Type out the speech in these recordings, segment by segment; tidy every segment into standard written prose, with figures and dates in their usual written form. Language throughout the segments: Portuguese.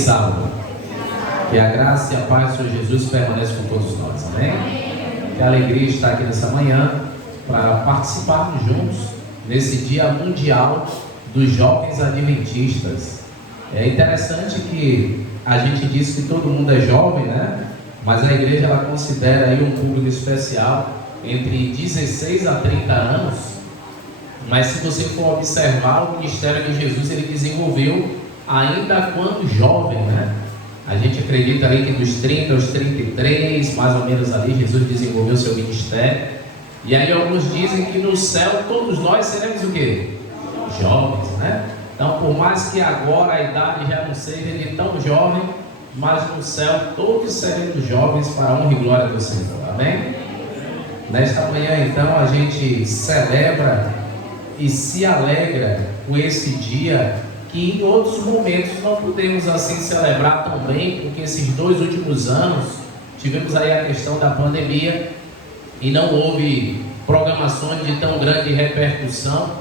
salvo. Que a graça e a paz do Senhor Jesus permaneçam com todos nós, amém? Que alegria estar aqui nessa manhã para participarmos juntos nesse Dia Mundial dos Jovens Adventistas. É interessante que a gente diz que todo mundo é jovem, né? Mas a igreja ela considera aí um público especial entre 16 a 30 anos. Mas se você for observar, o ministério de Jesus ele desenvolveu ainda quando jovem, né? A gente acredita ali que dos 30 aos 33, mais ou menos ali, Jesus desenvolveu seu ministério. E aí alguns dizem que no céu todos nós seremos o quê? Jovens, né? Então, por mais que agora a idade já não seja de tão jovem, mas no céu todos seremos jovens para a honra e glória do Senhor, amém? Nesta manhã, então, a gente celebra e se alegra com esse dia que em outros momentos não podemos assim celebrar tão bem, porque esses 2 últimos anos tivemos aí a questão da pandemia e não houve programações de tão grande repercussão.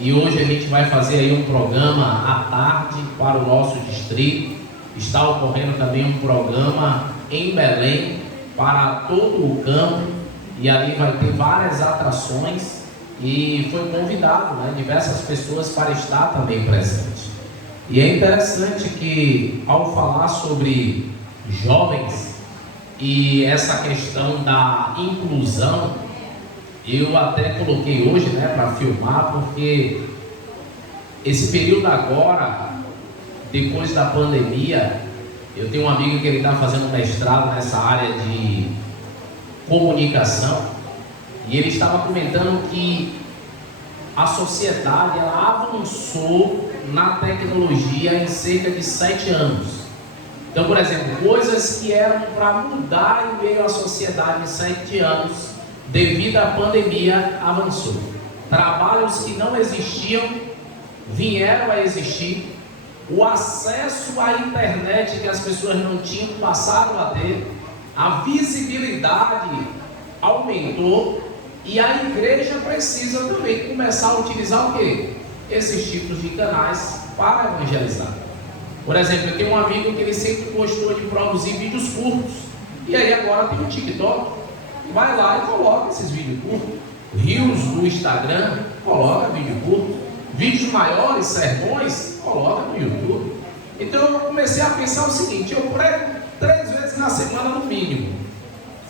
E hoje a gente vai fazer aí um programa à tarde para o nosso distrito. Está ocorrendo também um programa em Belém para todo o campo, e ali vai ter várias atrações, e foi convidado, né, diversas pessoas para estar também presente. E é interessante que ao falar sobre jovens e essa questão da inclusão, eu até coloquei hoje, né, para filmar, porque esse período agora, depois da pandemia, eu tenho um amigo que ele está fazendo mestrado nessa área de comunicação, e ele estava comentando que a sociedade ela avançou na tecnologia em cerca de 7 anos. Então, por exemplo, coisas que eram para mudar em meio à sociedade em 7 anos, devido à pandemia, avançou. Trabalhos que não existiam vieram a existir. O acesso à internet que as pessoas não tinham passaram a ter. A visibilidade aumentou. E a igreja precisa também começar a utilizar o quê? Esses tipos de canais para evangelizar. Por exemplo, eu tenho um amigo que ele sempre gostou de produzir vídeos curtos. E aí agora tem o TikTok. Vai lá e coloca esses vídeos curtos. Reels do Instagram, coloca vídeo curto. Vídeos maiores, sermões, coloca no YouTube. Então eu comecei a pensar o seguinte: eu prego 3 vezes na semana no mínimo.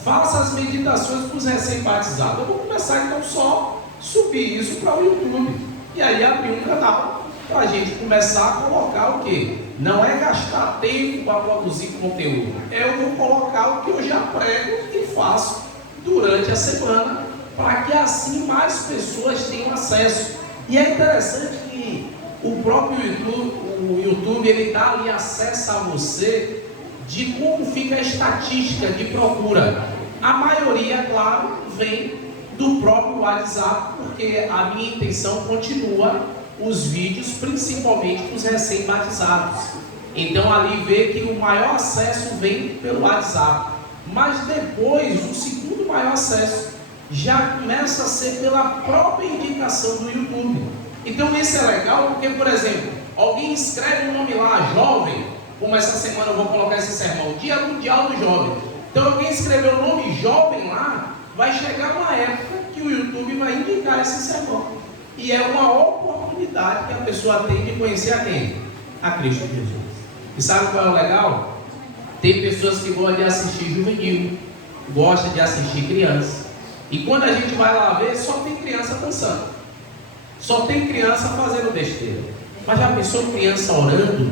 Faça as meditações para os recém-batizados. Eu vou começar então só subir isso para o YouTube. E aí abrir um canal para a gente começar a colocar o quê? Não é gastar tempo para produzir conteúdo. Eu vou colocar o que eu já prego e faço durante a semana, para que assim mais pessoas tenham acesso. E é interessante que o próprio YouTube ele dá ali acesso a você de como fica a estatística de procura. A maioria, claro, vem do próprio WhatsApp, porque a minha intenção continua os vídeos, principalmente para os recém-batizados. Então ali vê que o maior acesso vem pelo WhatsApp. Mas depois, o segundo maior acesso já começa a ser pela própria indicação do YouTube. Então isso é legal, porque, por exemplo, alguém escreve um nome lá, jovem, como essa semana eu vou colocar esse sermão, Dia Mundial do Jovem. Então alguém escreveu o nome jovem lá, vai chegar uma época que o YouTube vai indicar esse sermão. E é uma oportunidade que a pessoa tem de conhecer a quem? A Cristo Jesus. E sabe qual é o legal? Tem pessoas que gostam de assistir juvenil, gostam de assistir criança. E quando a gente vai lá ver, só tem criança dançando. Só tem criança fazendo besteira. Mas já pensou criança orando,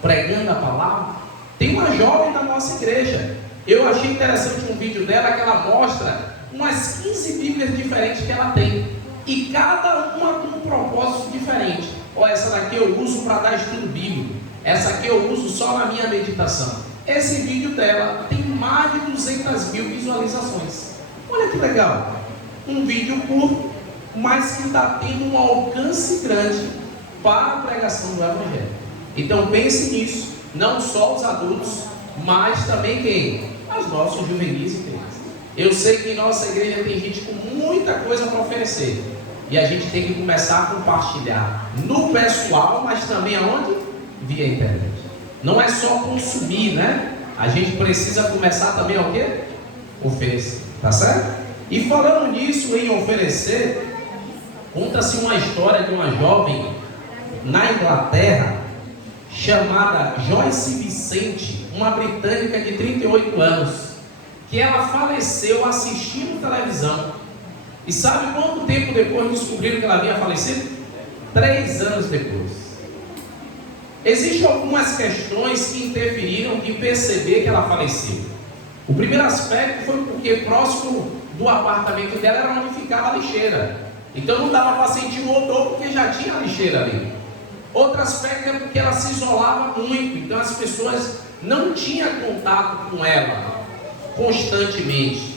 pregando a palavra? Tem uma jovem da nossa igreja. Eu achei interessante um vídeo dela que ela mostra umas 15 bíblias diferentes que ela tem. E cada uma com um propósito diferente. Ó, essa daqui eu uso para dar estudo bíblico. Essa aqui eu uso só na minha meditação. Esse vídeo dela tem mais de 200 mil visualizações. Olha que legal. Um vídeo curto, mas que está tendo um alcance grande para a pregação do Evangelho. Então pense nisso. Não só os adultos, mas também quem? As nossas juvenis e crianças. Eu sei que em nossa igreja tem gente com muita coisa para oferecer. E a gente tem que começar a compartilhar no pessoal, mas também aonde? Via internet. não é só consumir, né? A gente precisa começar também a o quê? Oferecer, tá certo? E falando nisso, em oferecer, conta-se uma história de uma jovem na Inglaterra chamada Joyce Vicente, uma britânica de 38 anos, que ela faleceu assistindo televisão. E sabe quanto tempo depois descobriram que ela havia falecido? 3 anos depois. Existem algumas questões que interferiram de perceber que ela faleceu. O primeiro aspecto foi porque próximo do apartamento dela era onde ficava a lixeira. Então não dava para sentir o odor porque já tinha a lixeira ali. Outro aspecto é porque ela se isolava muito, então as pessoas não tinham contato com ela constantemente.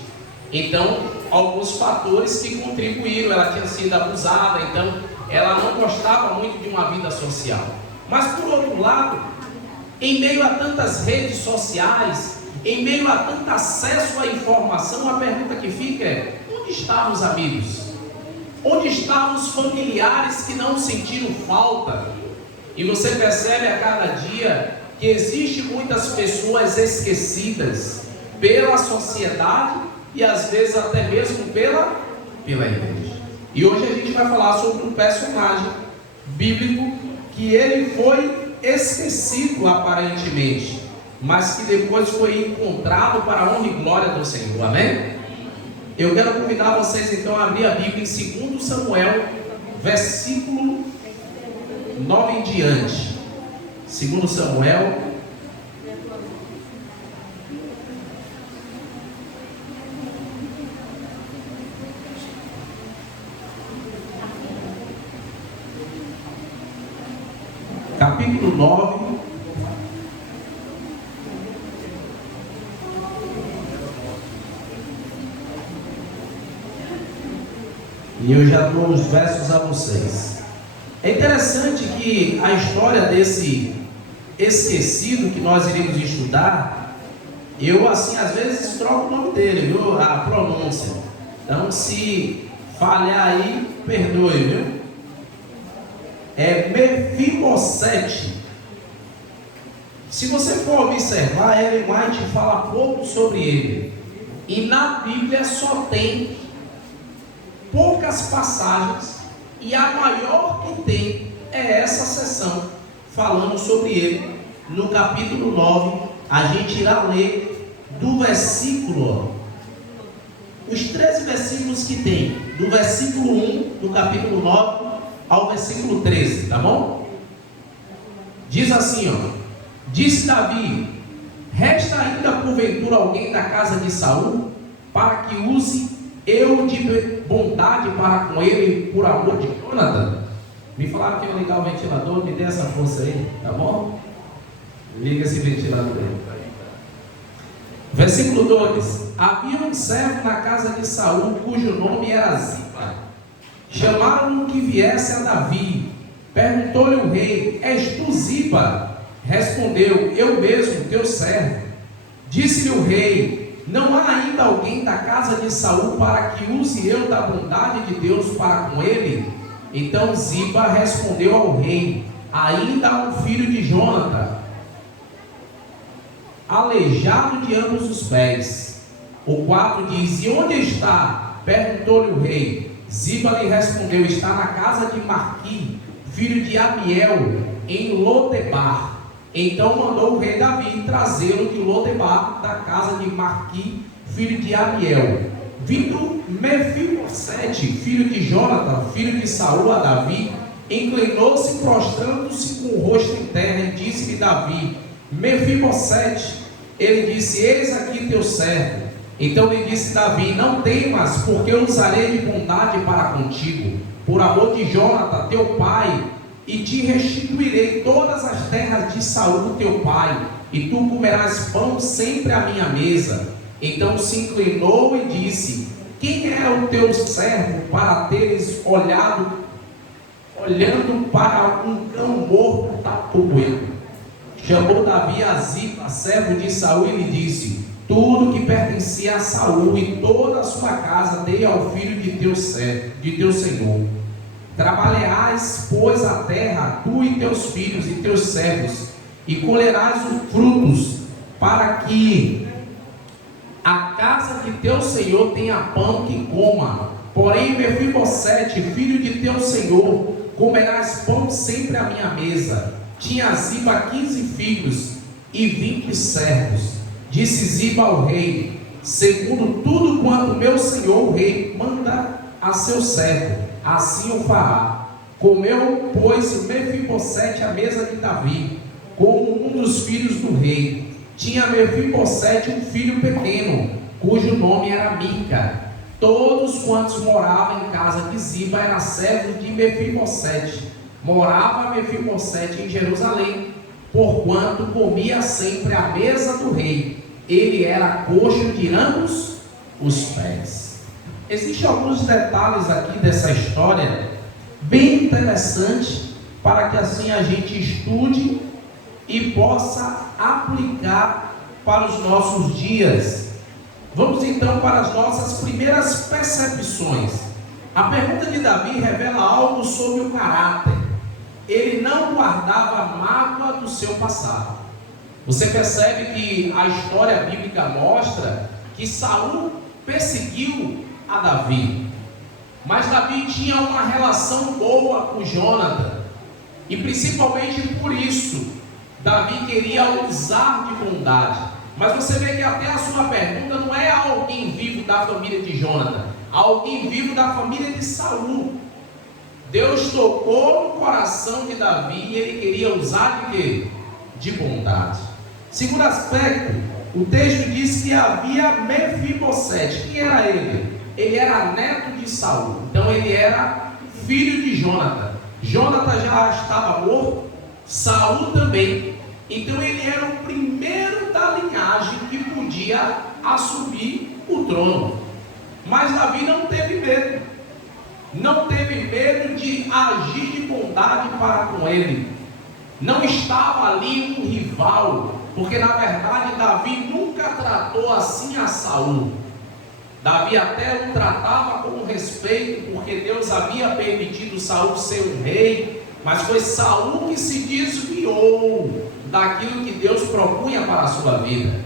Então, alguns fatores que contribuíram, ela tinha sido abusada, então ela não gostava muito de uma vida social. Mas por outro lado, em meio a tantas redes sociais, em meio a tanto acesso à informação, a pergunta que fica é: onde estavam os amigos? Onde estavam os familiares que não sentiram falta? E você percebe a cada dia que existem muitas pessoas esquecidas pela sociedade e às vezes até mesmo pela igreja. E hoje a gente vai falar sobre um personagem bíblico que ele foi esquecido aparentemente, mas que depois foi encontrado para a honra e glória do Senhor. Amém? Eu quero convidar vocês então a abrir a Bíblia em 2 Samuel, versículo 9 em diante. 2 Samuel, capítulo 9, e eu já dou os versos a vocês. É interessante que a história desse esquecido que nós iremos estudar, eu assim às vezes troco o nome dele, viu? A pronúncia. Então se falhar aí, perdoe, viu? É Mefibosete. Se você for observar, Ellen White fala pouco sobre ele. E na Bíblia só tem poucas passagens, e a maior que tem é essa seção falando sobre ele. No capítulo 9, a gente irá ler do versículo, os 13 versículos que tem, do versículo 1 do capítulo 9 ao versículo 13, tá bom? Diz assim, ó: disse Davi: resta ainda porventura alguém da casa de Saul, para que use eu de bondade para com ele por amor de Jonathan? Me falaram que ia ligar o ventilador, me dê essa força aí, tá bom? Liga esse ventilador aí. Versículo 2: havia um servo na casa de Saul, cujo nome era Ziba. Chamaram-no que viesse a Davi. Perguntou-lhe o rei: és tu Ziba? Respondeu: eu mesmo, teu servo. Disse-lhe o rei: não há ainda alguém da casa de Saul para que use eu da bondade de Deus para com ele? Então Ziba respondeu ao rei: ainda há um filho de Jonathan, aleijado de ambos os pés. O 4 diz: e onde está? Perguntou-lhe o rei. Ziba lhe respondeu: está na casa de Marqui, filho de Amiel, em Lodebar. Então mandou o rei Davi trazê-lo de Lodebar, da casa de Marqui, filho de Amiel. Vindo Mefibosete, filho de Jonathan, filho de Saul, a Davi, inclinou-se, prostrando-se com o rosto em terra, e disse-lhe Davi: Mefibosete. Ele disse: eis aqui teu servo. Então lhe disse Davi: não temas, porque eu usarei de bondade para contigo, por amor de Jonathan teu pai, e te restituirei todas as terras de Saul teu pai, e tu comerás pão sempre à minha mesa. Então se inclinou e disse: quem é o teu servo para teres olhando para um cão morto tatuado? Chamou Davi a Ziba, servo de Saul, e lhe disse: tudo que pertencia a Saul e toda a sua casa dei ao filho de teu servo, de teu senhor. Trabalharás, pois, a terra, tu e teus filhos e teus servos, e colherás os frutos, para que a casa de teu senhor tenha pão que coma. Porém, Mefibosete, filho de teu senhor, comerás pão sempre à minha mesa. Tinha Ziba 15 filhos e 20 servos. Disse Ziba ao rei: segundo tudo quanto meu senhor o rei manda a seu servo, assim o fará. Comeu, pois, Mefibosete à mesa de Davi, como um dos filhos do rei. Tinha Mefibosete um filho pequeno, cujo nome era Mica. Todos quantos moravam em casa de Ziba eram servos de Mefibosete. Morava Mefibosete em Jerusalém, porquanto comia sempre à mesa do rei. Ele era coxo de ambos os pés. Existem alguns detalhes aqui dessa história bem interessante, para que assim a gente estude e possa aplicar para os nossos dias. Vamos então para as nossas primeiras percepções. A pergunta de Davi revela algo sobre o caráter. Ele não guardava mágoa do seu passado. Você percebe que a história bíblica mostra que Saul perseguiu a Davi, mas Davi tinha uma relação boa com Jonathan, e principalmente por isso Davi queria usar de bondade. Mas você vê que até a sua pergunta não é alguém vivo da família de Jonathan, alguém vivo da família de Saul. Deus tocou no coração de Davi e ele queria usar de quê? De bondade. Segundo aspecto, o texto diz que havia Mefibosete. Quem era ele? Ele era neto de Saul, então ele era filho de Jonathan. Jonathan já estava morto, Saul também. Então ele era o primeiro da linhagem que podia assumir o trono. Mas Davi não teve medo. Não teve medo de agir de bondade para com ele. Não estava ali um rival, porque na verdade Davi nunca tratou assim a Saul. Davi até o tratava com respeito, porque Deus havia permitido Saul ser um rei, mas foi Saul que se desviou daquilo que Deus propunha para a sua vida.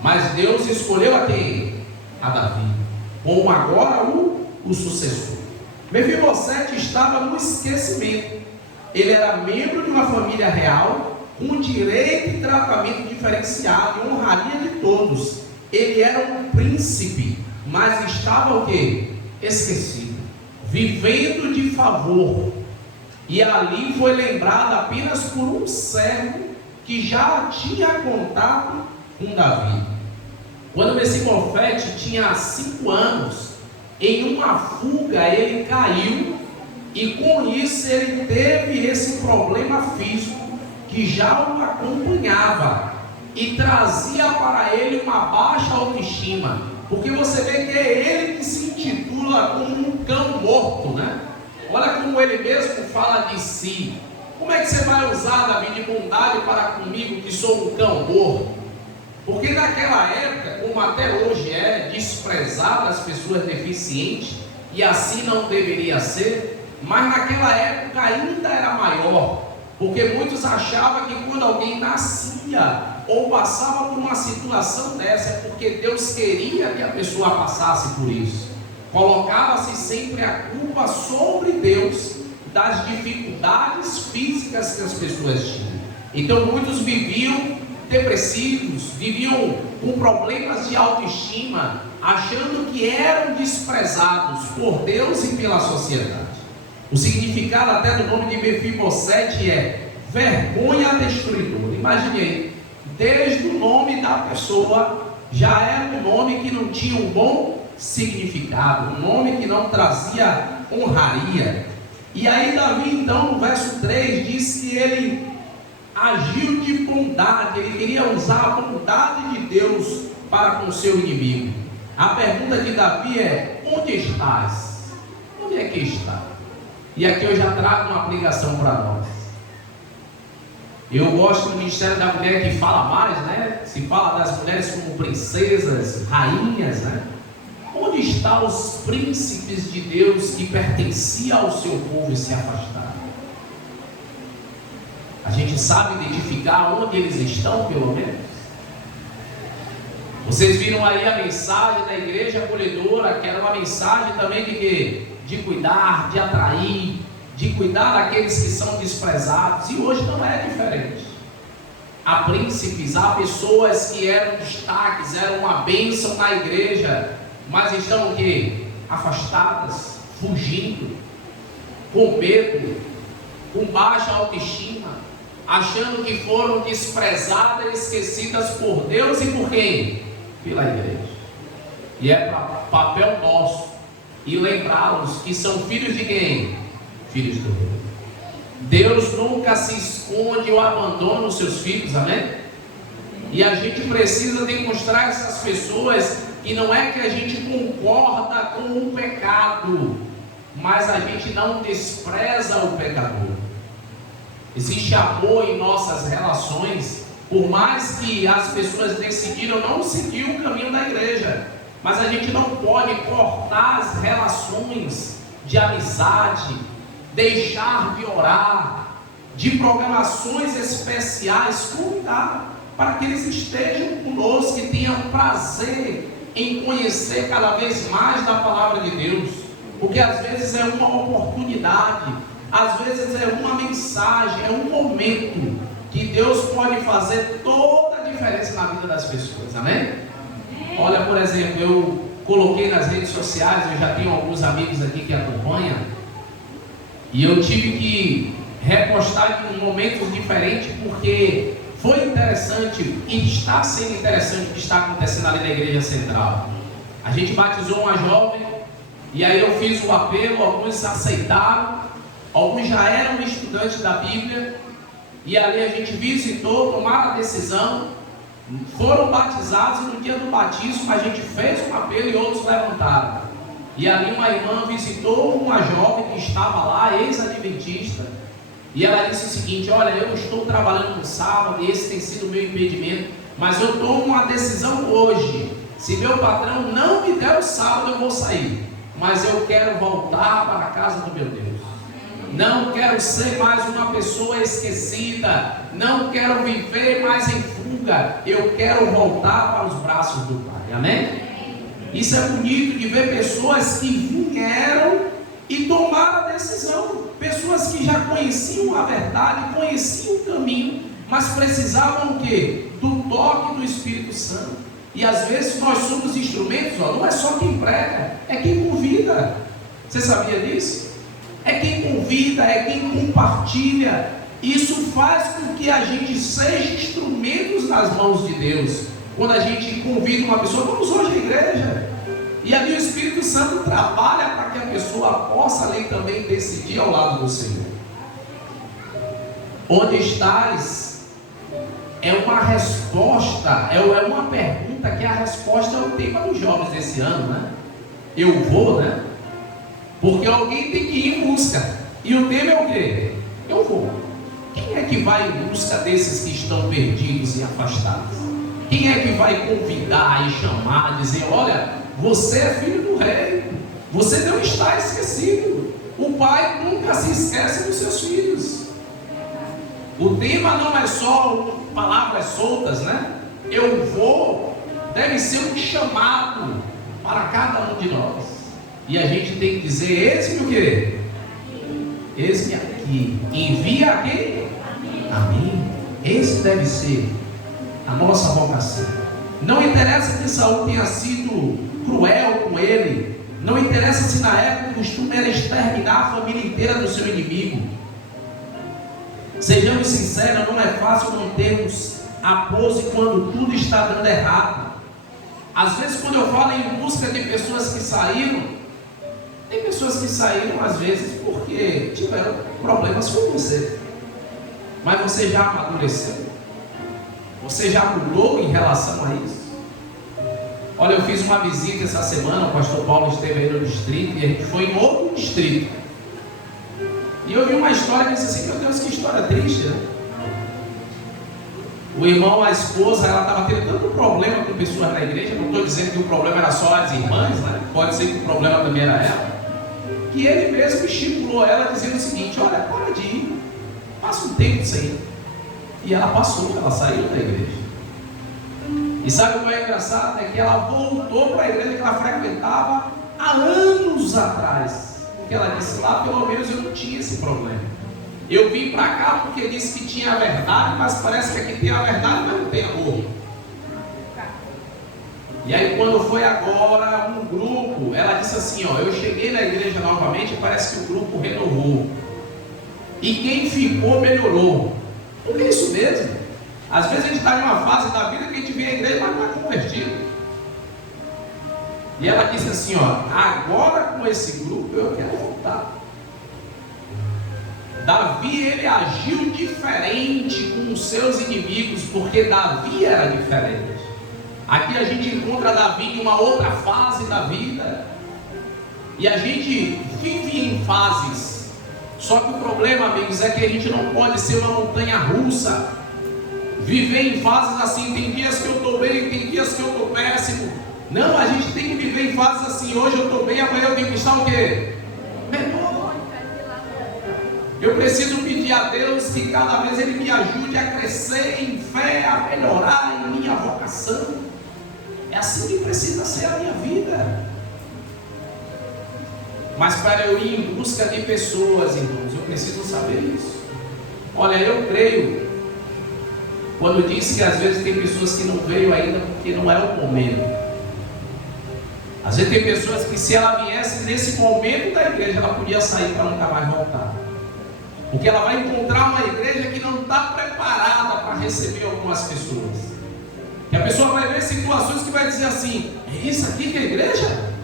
Mas Deus escolheu a quem? A Davi, como agora o sucessor. Mefibosete estava no esquecimento. Ele era membro de uma família real, com direito e tratamento diferenciado e honraria de todos. Ele era um príncipe, mas estava o quê? Esquecido, vivendo de favor. E ali foi lembrado apenas por um servo que já tinha contato com Davi. Quando Mefibosete tinha 5 anos, em uma fuga ele caiu, e com isso ele teve esse problema físico que já o acompanhava e trazia para ele uma baixa autoestima, porque você vê que é ele que se intitula como um cão morto, né? Olha como ele mesmo fala de si. Como é que você vai usar, Davi, de bondade para comigo que sou um cão morto? Porque naquela época, como até hoje é, desprezado as pessoas deficientes, e assim não deveria ser, mas naquela época ainda era maior, porque muitos achavam que quando alguém nascia ou passava por uma situação dessa, é porque Deus queria que a pessoa passasse por isso. Colocava-se sempre a culpa sobre Deus das dificuldades físicas que as pessoas tinham. Então muitos viviam depressivos, viviam com problemas de autoestima, achando que eram desprezados por Deus e pela sociedade. O significado até do nome de Mefibosete é vergonha destruidora. Imagine aí, desde o nome da pessoa já era um nome que não tinha um bom significado, um nome que não trazia honraria. E aí Davi então no verso 3 diz que ele agiu de bondade, ele queria usar a bondade de Deus para com o seu inimigo. A pergunta de Davi é: onde estás? Onde é que está? E aqui eu já trago uma aplicação para nós. Eu gosto do ministério da mulher que fala mais, né? Se fala das mulheres como princesas, rainhas, né? Onde estão os príncipes de Deus que pertenciam ao seu povo e se afastaram? A gente sabe identificar onde eles estão, pelo menos. Vocês viram aí a mensagem da igreja acolhedora, que era uma mensagem também de quê? De cuidar, de atrair, de cuidar daqueles que são desprezados. E hoje não é diferente. Há príncipes, há pessoas que eram destaques, eram uma bênção na igreja, mas estão o quê? Afastadas, fugindo, com medo, com baixa autoestima, achando que foram desprezadas e esquecidas por Deus e por quem? Pela igreja. E é papel nosso e lembrá-los que são filhos de quem? Filhos do Deus. Deus nunca se esconde ou abandona os seus filhos, amém? E a gente precisa demonstrar a essas pessoas que não é que a gente concorda com o pecado, mas a gente não despreza o pecador. Existe amor em nossas relações, por mais que as pessoas decidiram não seguir o caminho da igreja, mas a gente não pode cortar as relações de amizade, deixar de orar, de programações especiais, convidar para que eles estejam conosco e tenham prazer em conhecer cada vez mais da palavra de Deus, porque às vezes é uma oportunidade, às vezes é uma mensagem, é um momento que Deus pode fazer toda a diferença na vida das pessoas, amém? Olha, por exemplo, eu coloquei nas redes sociais, eu já tenho alguns amigos aqui que acompanham, e eu tive que repostar em momentos diferentes, porque foi interessante e está sendo interessante o que está acontecendo ali na igreja central. A gente batizou uma jovem, e aí eu fiz o apelo, alguns aceitaram, alguns já eram estudantes da Bíblia, e ali a gente visitou, tomaram a decisão, foram batizados, e no dia do batismo a gente fez um apelo e outros levantaram. E ali uma irmã visitou uma jovem que estava lá, ex-adventista, e ela disse o seguinte: olha, eu estou trabalhando no sábado e esse tem sido o meu impedimento, mas eu tomo uma decisão hoje. Se meu patrão não me der o sábado, eu vou sair, mas eu quero voltar para a casa do meu Deus. Não quero ser mais uma pessoa esquecida, não quero viver mais em fuga, eu quero voltar para os braços do Pai, amém? Isso é bonito de ver pessoas que vieram e tomaram a decisão, pessoas que já conheciam a verdade, conheciam o caminho, mas precisavam o quê? Do toque do Espírito Santo. E às vezes nós somos instrumentos, não é só quem prega, é quem convida. Você sabia disso? É quem convida, é quem compartilha. Isso faz com que a gente seja instrumentos nas mãos de Deus. Quando a gente convida uma pessoa, vamos hoje à igreja, e ali o Espírito Santo trabalha para que a pessoa possa ali também decidir ao lado do Senhor. Onde estás? É uma resposta, é uma pergunta que a resposta é o tema dos jovens desse ano, né? Eu vou, né? Porque alguém tem que ir em busca, e o tema é o quê? Eu vou. Quem é que vai em busca desses que estão perdidos e afastados? Quem é que vai convidar e chamar, dizer: olha, você é filho do rei, você não está esquecido, o pai nunca se esquece dos seus filhos. O tema não é só palavras soltas, né? Eu vou, deve ser um chamado para cada um de nós, e a gente tem que dizer: eis-me o quê? Eis-me aqui, envia a quem? A mim. Esse deve ser a nossa vocação. Não interessa que Saul tenha sido cruel com ele, não interessa se na época o costume era exterminar a família inteira do seu inimigo. Sejamos sinceros, não é fácil mantermos a pose quando tudo está dando errado. Às vezes, quando eu falo em busca de pessoas que saíram, tem pessoas que saíram às vezes porque tiveram problemas com você, mas você já amadureceu, você já mudou em relação a isso. Olha, eu fiz uma visita essa semana, o pastor Paulo esteve aí no distrito, e a gente foi em outro distrito, e eu vi uma história que disse assim: meu Deus, que história triste, né? O irmão, a esposa, ela estava tendo tanto problema com pessoas na igreja, não estou dizendo que o problema era só as irmãs, né? Pode ser que o problema também era ela, que ele mesmo estimulou ela dizendo o seguinte: olha, para de ir, passa um tempo sem ir, E ela passou, ela saiu da igreja. E sabe o que é engraçado? É que ela voltou para a igreja que ela frequentava há anos atrás. Porque ela disse, lá pelo menos eu não tinha esse problema. Eu vim para cá porque disse que tinha a verdade, mas parece que aqui tem a verdade, mas não tem amor. E aí quando foi agora um grupo, ela disse assim, ó, eu cheguei na igreja novamente e parece que o grupo renovou. E quem ficou melhorou. Porque é isso mesmo. Às vezes a gente está em uma fase da vida que a gente vem à igreja, mas não é convertido. E ela disse assim, ó, agora com esse grupo eu quero voltar. Davi, ele agiu diferente com os seus inimigos, porque Davi era diferente. Aqui a gente encontra Davi em uma outra fase da vida. E a gente vive em fases. Só que o problema, amigos, é que a gente não pode ser uma montanha russa. Viver em fases assim, tem dias que eu estou bem, tem dias que eu estou péssimo. Não, a gente tem que viver em fases assim, hoje eu estou bem, amanhã eu tenho que estar o quê? Melhor. Eu preciso pedir a Deus que cada vez Ele me ajude a crescer em fé, a melhorar em minha vocação. É assim que precisa ser a minha vida. Mas para eu ir em busca de pessoas, irmãos, eu preciso saber isso. Olha, eu creio, quando disse que às vezes tem pessoas que não veio ainda porque não é o momento. Às vezes tem pessoas que se ela viesse nesse momento da igreja, ela podia sair para nunca mais voltar. Porque ela vai encontrar uma igreja que não está preparada para receber algumas pessoas. Que a pessoa vai ver situações que vai dizer assim, é isso aqui que é a igreja?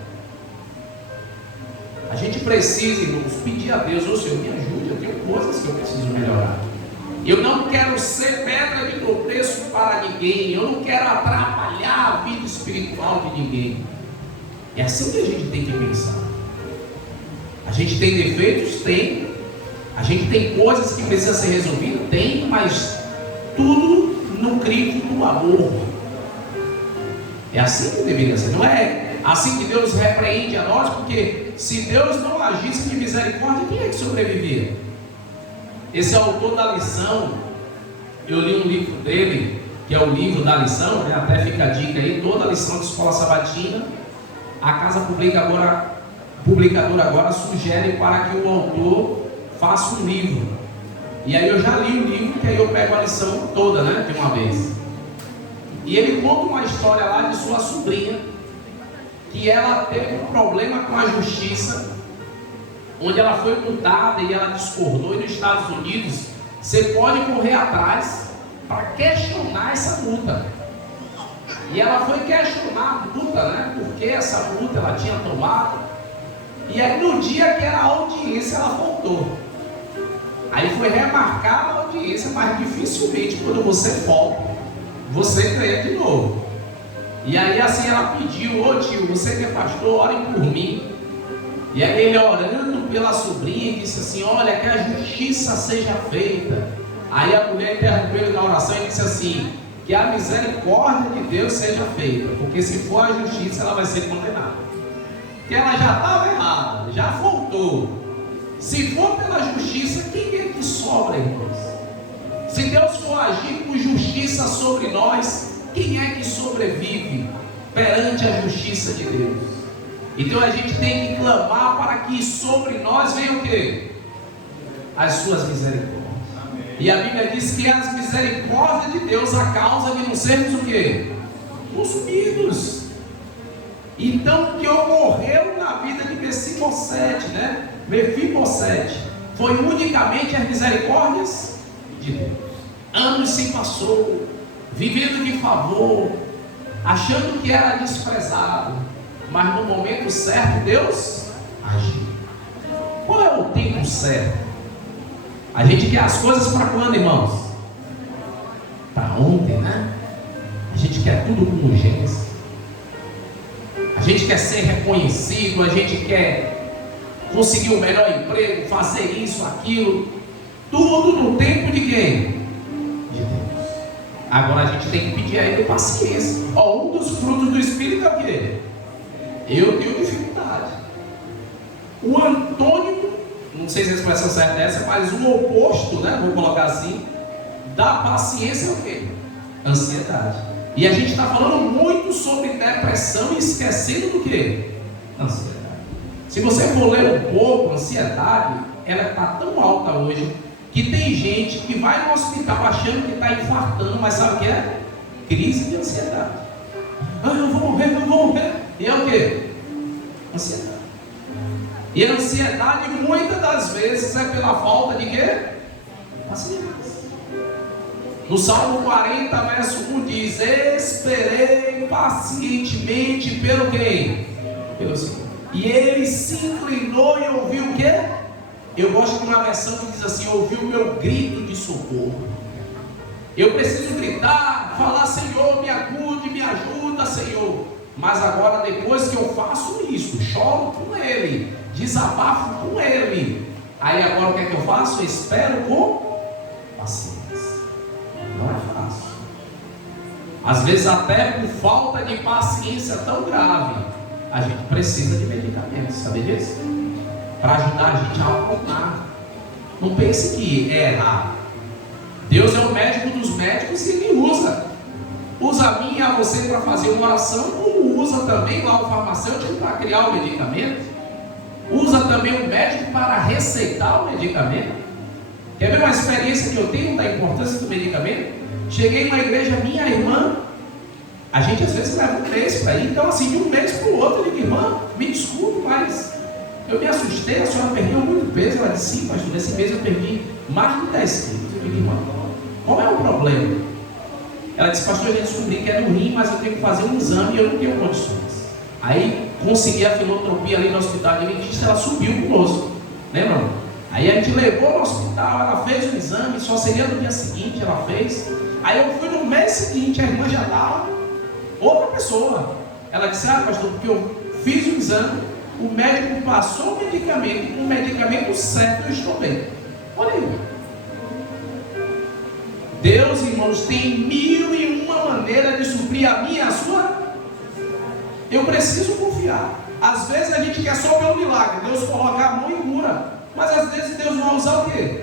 A gente precisa, irmãos, pedir a Deus, ô Senhor, me ajude, eu tenho coisas que eu preciso melhorar. Eu não quero ser pedra de tropeço para ninguém, eu não quero atrapalhar a vida espiritual de ninguém. É assim que a gente tem que pensar. A gente tem defeitos? Tem. A gente tem coisas que precisam ser resolvidas? Tem, mas tudo no crivo do amor. É assim que deveria ser, não é assim que Deus repreende a nós, porque se Deus não agisse de misericórdia, quem é que sobrevivia? Esse autor da lição, eu li um livro dele, que é o livro da lição, né? Até fica a dica aí, toda a lição de escola sabatina, a casa publicadora agora sugere para que o autor faça um livro. E aí eu já li o livro, que aí eu pego a lição toda, né, de uma vez. E ele conta uma história lá de sua sobrinha, que ela teve um problema com a justiça, onde ela foi multada e ela discordou. E nos Estados Unidos você pode correr atrás para questionar essa multa. E ela foi questionar a multa, né? Porque essa multa ela tinha tomado. E aí no dia que era a audiência ela voltou. Aí foi remarcada a audiência, mas dificilmente quando você volta, você ganha de novo. E aí assim ela pediu, ô tio, você que é pastor, orem por mim. E aí ele orando pela sobrinha disse assim, olha, que a justiça seja feita. Aí a mulher interrompeu ele na oração e disse assim, que a misericórdia de Deus seja feita, porque se for a justiça ela vai ser condenada. Porque ela já estava errada, já voltou. Se for pela justiça, quem é que sobra, irmãos? Se Deus for agir com justiça sobre nós, quem é que sobrevive perante a justiça de Deus? Então a gente tem que clamar para que sobre nós venha o quê? As suas misericórdias. E a Bíblia diz que as misericórdias de Deus a causa de não sermos o quê? Consumidos. Então o que ocorreu na vida de Mefibosete, né? Mefibosete, foi unicamente as misericórdias de Deus. Anos se passou, vivendo de favor, achando que era desprezado, mas no momento certo Deus agiu. Qual é o tempo certo? A gente quer as coisas para quando, irmãos? Para ontem, né? A gente quer tudo com urgência. A gente quer ser reconhecido, a gente quer conseguir o melhor emprego, fazer isso, aquilo. Tudo no tempo de quem? De Deus. Agora a gente tem que pedir a Ele paciência. Ó, um dos frutos do Espírito é o quê? Eu tenho dificuldade. O Antônio, não sei se a expressão certa é essa, mas o oposto, né? Vou colocar assim, da paciência é o quê? Ansiedade. E a gente está falando muito sobre depressão e esquecendo do quê? Ansiedade. Se você for ler um pouco, ansiedade, ela está tão alta hoje, que tem gente que vai no hospital achando que está infartando, mas sabe o que é? Crise de ansiedade. Ah, eu vou morrer. E é o quê? Ansiedade. E a ansiedade, muitas das vezes, é pela falta de quê? Paciência. No Salmo 40, verso 1 diz: esperei pacientemente pelo quê? Pelo Senhor. E ele se inclinou e ouviu o quê? Eu gosto de uma versão que diz assim: ouviu o meu grito de socorro. Eu preciso gritar, falar: Senhor, me acude, me ajuda, Senhor. Mas agora, depois que eu faço isso, choro com Ele, desabafo com Ele, aí agora o que é que eu faço? Eu espero com paciência. Não é fácil. Às vezes até por falta de paciência tão grave, a gente precisa de medicamentos, sabe disso? Para ajudar a gente a acalmar. Não pense que é errado. Deus é o médico dos médicos e Ele usa a mim e a você para fazer uma oração, como usa também lá o farmacêutico para criar o medicamento, usa também o médico para receitar o medicamento. Quer ver uma experiência que eu tenho da importância do medicamento? Cheguei numa igreja, minha irmã, a gente às vezes leva um mês para ir, então assim, de um mês para o outro, eu digo: irmã, me desculpe, mas eu me assustei, a senhora perdeu muito peso. Ela disse: sim, pastor, nesse mês eu perdi mais de 10 quilos. Eu digo: irmã, qual é o problema? Ela disse: pastor, eu já descobri que é no rim, mas eu tenho que fazer um exame e eu não tenho condições. Aí consegui a filantropia ali no hospital de Adventista, ela subiu conosco, lembra? Aí a gente levou no hospital, ela fez o exame, só seria no dia seguinte, ela fez. Aí eu fui no mês seguinte, a irmã já estava outra pessoa. Ela disse: ah, pastor, porque eu fiz o exame, o médico passou o medicamento certo, eu estou bem. Olha aí. Deus, irmãos, tem 1001 maneiras de suprir a minha e a sua. Eu preciso confiar. Às vezes a gente quer só ver um milagre, Deus coloca a mão e cura. Mas às vezes Deus vai usar o quê?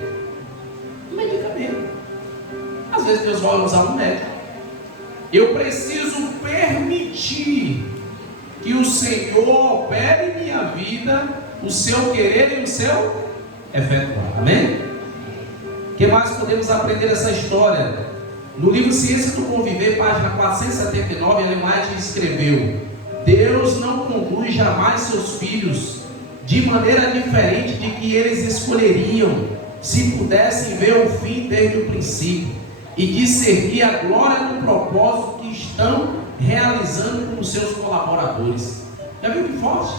Um medicamento. Às vezes Deus vai usar um médico. Eu preciso permitir que o Senhor opere em minha vida o seu querer e o seu efetuar. Amém? O que mais podemos aprender dessa história? No livro Ciência do Conviver, página 479, Ellen White escreveu: Deus não conduz jamais seus filhos de maneira diferente de que eles escolheriam, se pudessem ver o fim desde o princípio, e discernir a glória do propósito que estão realizando com os seus colaboradores. Já viu que forte?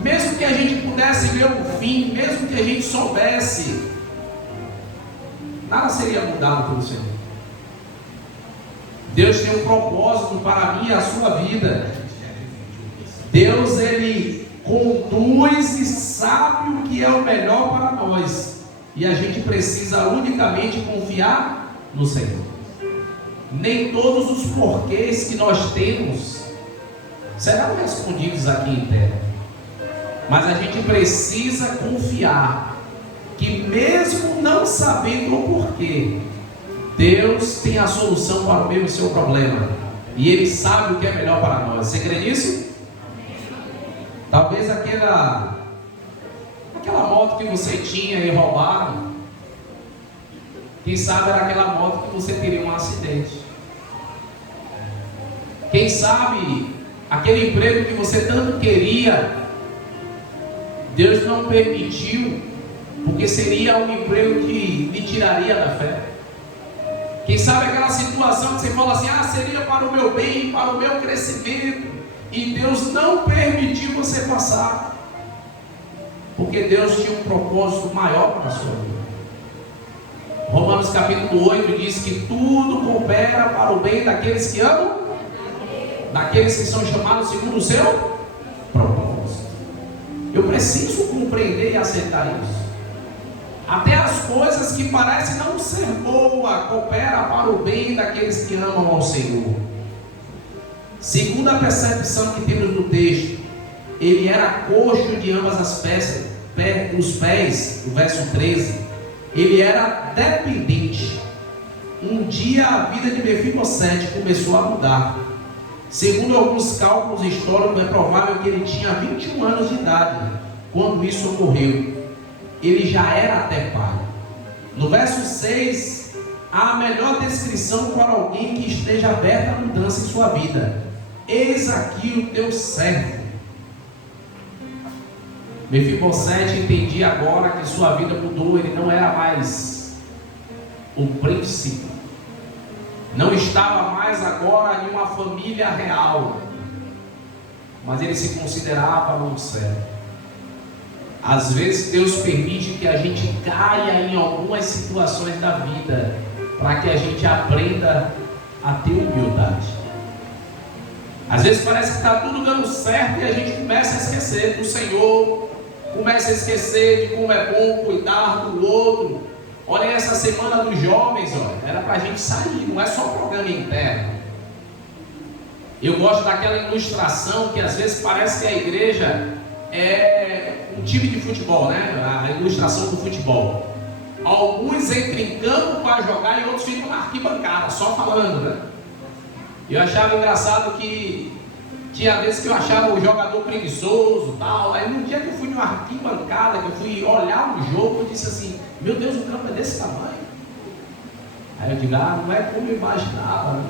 Mesmo que a gente pudesse ver o fim, mesmo que a gente soubesse, nada seria mudado pelo Senhor. Deus tem um propósito para a minha e a sua vida. Deus, Ele conduz e sabe o que é o melhor para nós. E a gente precisa unicamente confiar no Senhor. Nem todos os porquês que nós temos serão respondidos aqui em terra. Mas a gente precisa confiar que, mesmo não sabendo o porquê, Deus tem a solução para o meu e seu problema. E Ele sabe o que é melhor para nós. Você crê nisso? Talvez aquela moto que você tinha e roubaram, quem sabe era aquela moto que você teria um acidente. Quem sabe aquele emprego que você tanto queria, Deus não permitiu, porque seria um emprego que lhe tiraria da fé. Quem sabe aquela situação que você fala assim: ah, seria para o meu bem, para o meu crescimento, e Deus não permitiu você passar, porque Deus tinha um propósito maior para a sua vida. Romanos capítulo 8 diz que tudo coopera para o bem daqueles que amam, daqueles que são chamados segundo o seu propósito. Eu preciso compreender e aceitar isso. Até as coisas que parecem não ser boas cooperam para o bem daqueles que amam ao Senhor. Segundo a percepção que temos do texto, ele era coxo de ambas as peças, os pés, o verso 13. Ele era dependente. Um dia a vida de Mefibosete começou a mudar. Segundo alguns cálculos históricos, é provável que ele tinha 21 anos de idade quando isso ocorreu. Ele já era até pai. No verso 6, há a melhor descrição para alguém que esteja aberto à mudança em sua vida. Eis aqui o teu servo. Mefibosete entendia agora que sua vida mudou. Ele não era mais o príncipe, não estava mais agora em uma família real, mas ele se considerava um servo. Às vezes Deus permite que a gente caia em algumas situações da vida, para que a gente aprenda a ter humildade. Às vezes parece que está tudo dando certo e a gente começa a esquecer do Senhor, começa a esquecer de como é bom cuidar do outro. Olha essa semana dos jovens, olha, era para a gente sair, não é só programa interno. Eu gosto daquela ilustração que às vezes parece que a igreja é um time de futebol, né? A ilustração do futebol. Alguns entram em campo para jogar e outros ficam na arquibancada, só falando, né? Eu achava engraçado que tinha vezes que eu achava o jogador preguiçoso e tal. Aí no dia que eu fui numa arquibancada, que eu fui olhar o jogo, eu disse assim: meu Deus, o campo é desse tamanho. Aí eu digo: não é como eu imaginava, né?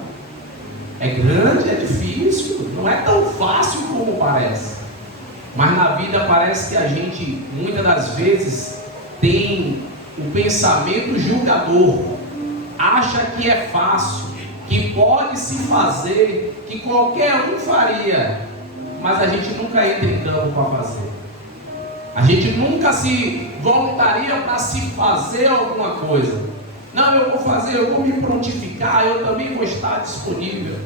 É grande, é difícil, não é tão fácil como parece. Mas na vida parece que a gente, muitas das vezes, tem o pensamento julgador, acha que é fácil, que pode se fazer, que qualquer um faria, mas a gente nunca entra em campo para fazer. A gente nunca se voluntaria para se fazer alguma coisa. Não, eu vou fazer, eu vou me prontificar, eu também vou estar disponível.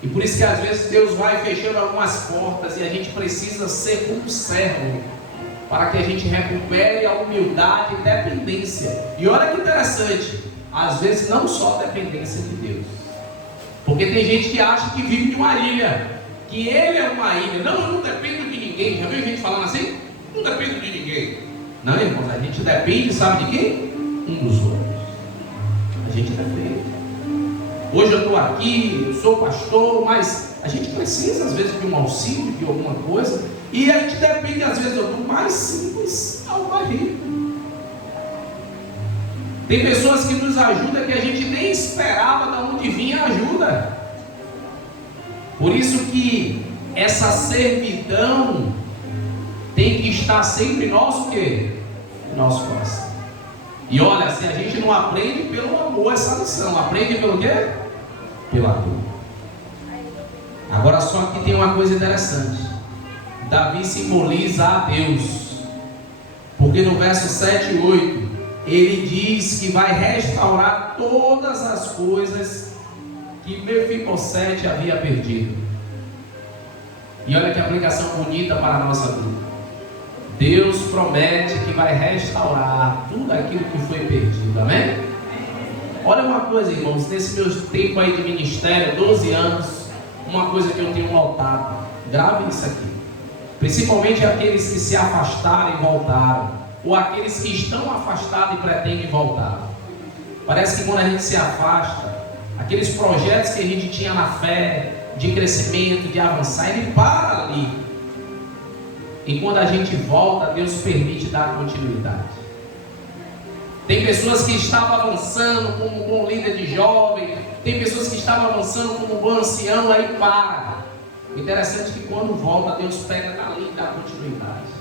E por isso que às vezes Deus vai fechando algumas portas e a gente precisa ser como servo, para que a gente recupere a humildade e dependência. E olha que interessante, às vezes não só dependência de Deus, porque tem gente que acha que vive de uma ilha, que ele é uma ilha. Não, eu não dependo de ninguém. Já viu gente falando assim? Não dependo de ninguém. Não, irmãos, a gente depende, sabe de quem? Um dos outros. A gente depende. Hoje eu estou aqui, eu sou pastor, mas a gente precisa às vezes de um auxílio, de alguma coisa, e a gente depende às vezes do mais simples ao mais rico. Tem pessoas que nos ajudam que a gente nem esperava de onde vinha a ajuda. Por isso que essa servidão tem que estar sempre em nosso quê? Nosso coração. E olha, se a gente não aprende pelo amor essa lição, aprende pelo quê? Pela dor. Agora só que tem uma coisa interessante. Davi simboliza a Deus, porque no verso 7 e 8 ele diz que vai restaurar todas as coisas que Mefibosete havia perdido. E olha que aplicação bonita para a nossa vida. Deus promete que vai restaurar tudo aquilo que foi perdido, amém? Olha uma coisa, irmãos, nesse meu tempo aí de ministério, 12 anos, uma coisa que eu tenho notado, grave isso aqui, principalmente aqueles que se afastaram e voltaram, ou aqueles que estão afastados e pretendem voltar. Parece que quando a gente se afasta, aqueles projetos que a gente tinha na fé, de crescimento, de avançar, ele para ali. E quando a gente volta, Deus permite dar continuidade. Tem pessoas que estavam avançando como um bom líder de jovem, tem pessoas que estavam avançando como um bom ancião, aí para. O interessante é que quando volta, Deus pega dali e dá continuidade.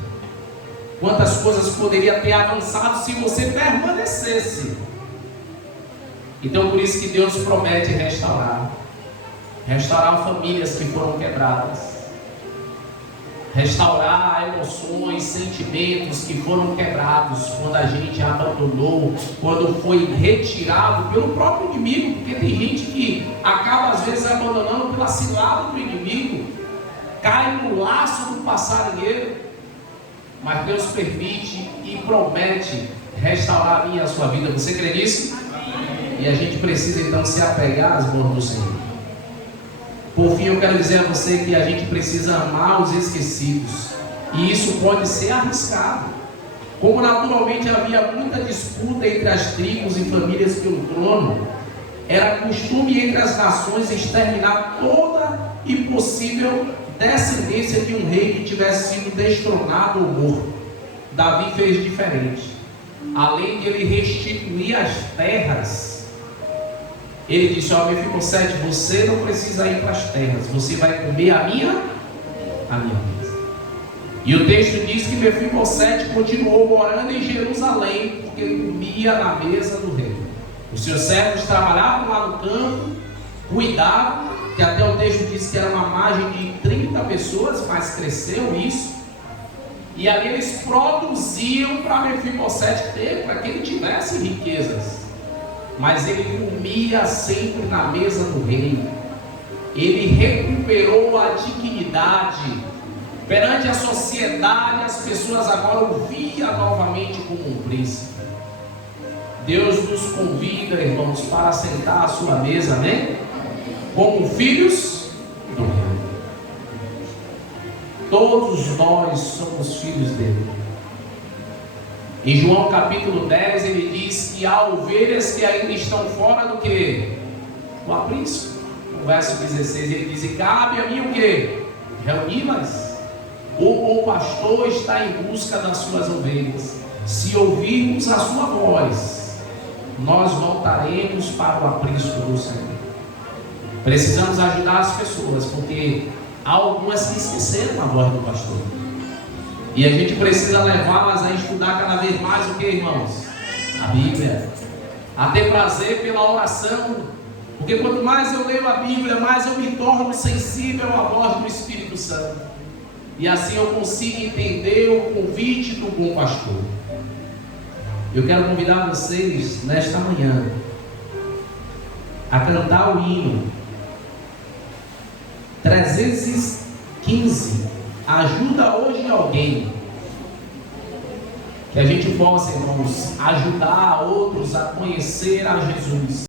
Quantas coisas poderia ter avançado se você permanecesse. Então por isso que Deus promete restaurar famílias que foram quebradas, restaurar emoções, sentimentos que foram quebrados quando a gente abandonou, quando foi retirado pelo próprio inimigo, porque tem gente que acaba às vezes abandonando pela cilada do inimigo, cai no laço do passarinheiro, mas Deus permite e promete restaurar a minha e a sua vida. Você crê nisso? E a gente precisa então se apegar às mãos do Senhor. Por fim, eu quero dizer a você que a gente precisa amar os esquecidos. E isso pode ser arriscado. Como naturalmente havia muita disputa entre as tribos e famílias pelo trono, era costume entre as nações exterminar toda impossível descendência de um rei que tivesse sido destronado ou morto. Davi fez diferente. Além de ele restituir as terras, ele disse: ó, Mefibosete, você não precisa ir para as terras, você vai comer a minha mesa. E o texto diz que Mefibosete continuou morando em Jerusalém, porque comia na mesa do rei. Os seus servos trabalhavam lá no campo, cuidavam, que até o texto diz que era uma margem de 30 pessoas, mas cresceu isso. E ali eles produziam para Mefibosete ter, para que ele tivesse riquezas. Mas ele comia sempre na mesa do rei. Ele recuperou a dignidade. Perante a sociedade, as pessoas agora o viam novamente como um príncipe. Deus nos convida, irmãos, para sentar à sua mesa, né? Como filhos do rei. Todos nós somos filhos dele. Em João capítulo 10 ele diz que há ovelhas que ainda estão fora do que? Do aprisco. No verso 16 ele diz: e cabe a mim o que? Reuni-las. O bom pastor está em busca das suas ovelhas. Se ouvirmos a sua voz, nós voltaremos para o aprisco do Senhor. Precisamos ajudar as pessoas, porque algumas se esqueceram da voz do pastor. E a gente precisa levá-las a estudar cada vez mais o que, irmãos? A Bíblia. A ter prazer pela oração. Porque quanto mais eu leio a Bíblia, mais eu me torno sensível à voz do Espírito Santo. E assim eu consigo entender o convite do bom pastor. Eu quero convidar vocês nesta manhã a cantar o hino 315. Ajuda hoje alguém. Que a gente possa, irmãos, ajudar outros a conhecer a Jesus.